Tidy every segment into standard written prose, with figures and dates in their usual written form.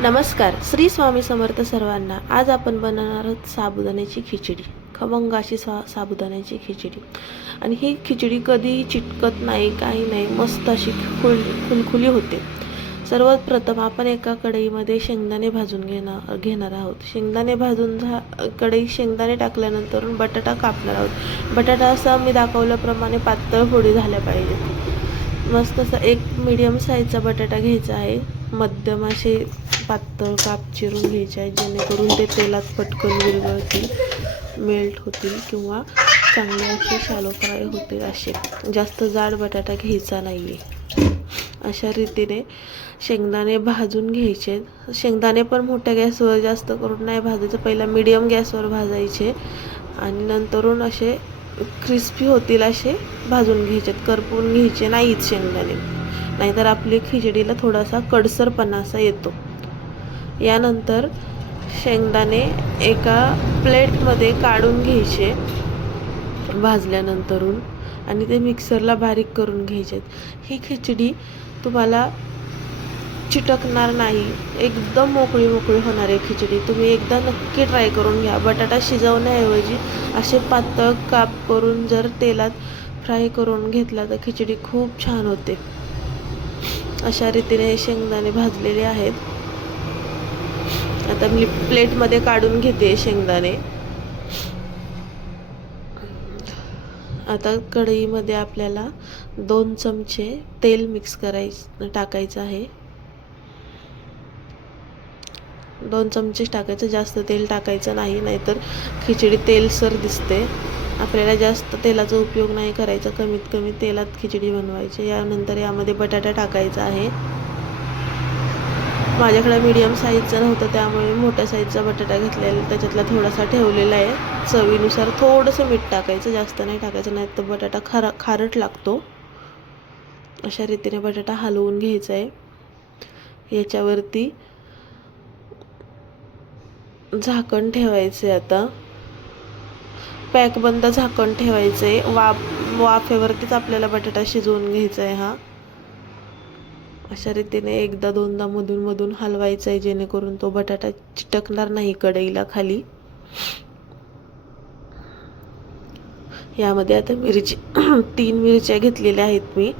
नमस्कार. श्री स्वामी समर्थ सर्वांना. आज आपण बनवणार आहोत साबुदाण्याची खिचडी. खमंग अशी साबुदाण्याची खिचडी. आणि ही खिचडी कधी चिटकत नाही, काही नाही, मस्त अशी खुलखुली होते. सर्वात प्रथम आपण एका कढईमध्ये शेंगदाणे भाजून घेणार आहोत. शेंगदाणे भाजून कढईत शेंगदाणे टाकल्यानंतर बटाटा कापणार आहोत. बटाटा असा मी दाखवल्याप्रमाणे पातळ फोडी झाल्या पाहिजेत. मस्त असा एक मीडियम साईजचा बटाटा घ्यायचा आहे. मध्यम असे पातळ काप चिरून घ्यायचे आहे, जेणेकरून ते तेलात पटकन विरघळतील, मेल्ट होतील किंवा चांगले असे शॅलो फ्राय होतील. असे जास्त जाड बटाटा घ्यायचा नाही आहे. अशा रीतीने शेंगदाणे भाजून घ्यायचे. शेंगदाणे पण मोठ्या गॅसवर जास्त करून नाही भाजायचं, पहिला मीडियम गॅसवर भाजायचे आणि नंतरून असे क्रिस्पी होतील असे भाजून घ्यायचे. करपून घ्यायचे नाहीत शेंगदाणे, नाहीतर आपली खिचडीला थोडासा कडसरपणा असा येतो. यानंतर शेंगदाणे एका प्लेटमध्ये काढून घ्यायचे भाजल्यानंतरून आणि ते मिक्सरला बारीक करून घ्यायचे. ही खिचडी तुम्हाला चिटकणार नाही, एकदम मोकळी होणार आहे खिचडी. तुम्ही एकदा नक्की ट्राय करून घ्या. बटाटा शिजवण्याऐवजी असे पातळ काप करून जर तेलात फ्राय करून घेतला तर खिचडी खूप छान होते. अशा रीतीने शेंगदाणे भाजलेले आहेत. आता मी प्लेटमध्ये काढून घेते शेंगदाणे. आता कढईमध्ये आपल्याला 2 चमचे तेल टाकायचं आहे. 2 चमचे टाकायचं, जास्त तेल टाकायचं नाही, नाहीतर खिचडी तेलसर दिसते. आपल्याला जास्त तेलाचा उपयोग नाही करायचा, कमीत कमी तेलात खिचडी बनवायची. यानंतर यामध्ये बटाटा टाकायचा आहे. माझ्याकडे मीडियम साईजचा नव्हता, त्यामुळे मोठ्या साईजचा बटाटा घेतलेला, त्याच्यातला थोडासा ठेवलेला आहे. चवीनुसार थोडंसं मीठ टाकायचं, जास्त नाही टाकायचं, नाही तर बटाटा खारट लागतो. अशा रीतीने बटाटा हलवून घ्यायचा आहे. याच्यावरती झाकण ठेवायचे. आता पॅकबंद झाकण ठेवायचे. वाफेवरतीच आपल्याला बटाटा शिजवून घ्यायचा आहे हा. अशा रीतीने एकदा दोनदा मधून हलवायचं आहे, जेणेकरून तो बटाटा चिटकणार नाही कढईला खाली. यामध्ये आता 3 मिरच्या घेतलेल्या आहेत मी.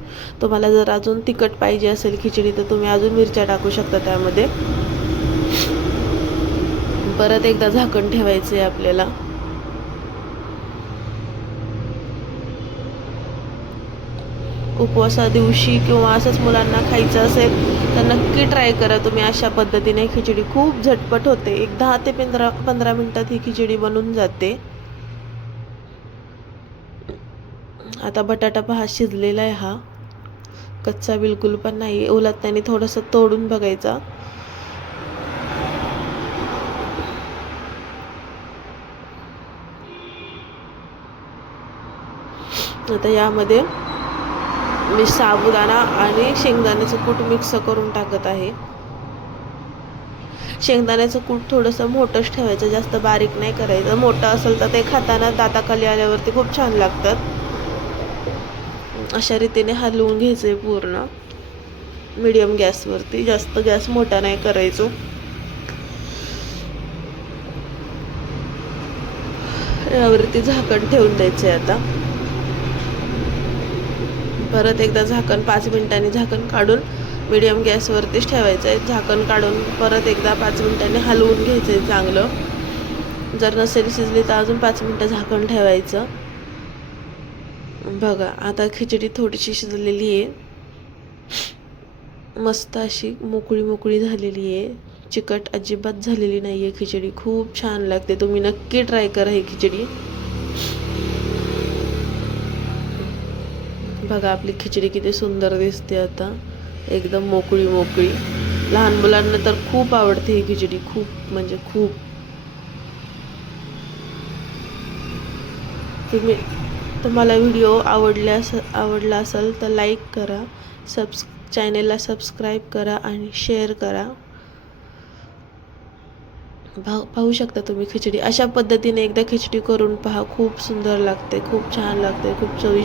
तुम्हाला जर अजून तिखट पाहिजे असेल खिचडी तर तुम्ही अजून मिरच्या टाकू शकता त्यामध्ये. परत एकदा झाकण ठेवायचं आहे आपल्याला. उपवासा दिवशी किंवा असंच मुलांना खायचं असेल तर नक्की ट्राय करा तुम्ही. अशा पद्धतीने खिचडी खूप झटपट होते. एक 10 ते 15 मिनिटात ही खिचडी बनून जाते. आता बटाटा पहा शिजलेला आहे हा, कच्चा बिलकुल पण नाही. उलटण्याने थोडंसं तोडून बघायचा. आता यामध्ये मी साबुदाणा आणि शेंगदाण्याचं कूट मिक्स करून टाकत आहे. शेंगदाण्याचं कूट थोडंसं मोठंच ठेवायचं, जास्त बारीक नाही करायचं. मोठं असेल तर ते खाताना दाताखाली आल्यावरती खूप छान लागतात. अशा रीतीने हलवून घ्यायचं आहे पूर्ण मीडियम गॅसवरती, जास्त गॅस मोठा नाही करायचो. यावरती झाकण ठेवून द्यायचं आहे. आता परत एकदा झाकण 5 मिनिटांनी झाकण काढून मीडियम गॅसवरतीच ठेवायचं आहे. झाकण काढून परत एकदा 5 मिनिटांनी हलवून घ्यायचं आहे चांगलं. जर नसेल शिजली तर अजून 5 मिनिटं झाकण ठेवायचं. बघा आता खिचडी थोडीशी शिजलेली आहे, मस्त अशी मोकळी झालेली आहे. चिकट अजिबात झालेली नाही आहे खिचडी. खूप छान लागते. तुम्ही नक्की ट्राय करा ही खिचडी. बघा आपली खिचडी किती सुंदर दिसते. आता एकदम मोकळी. लहान मुलांना तर खूप आवडते ही खिचडी, खूप म्हणजे खूप. तुम्हाला व्हिडिओ आवडला असेल तर लाईक करा, चॅनेलला सबस्क्राईब करा आणि शेअर करा. पाहू शकता तुम्ही खिचडी. अशा पद्धतीने एकदा खिचडी करून पहा, खूप सुंदर लागते, खूप छान लागते, खूप चविष्ट.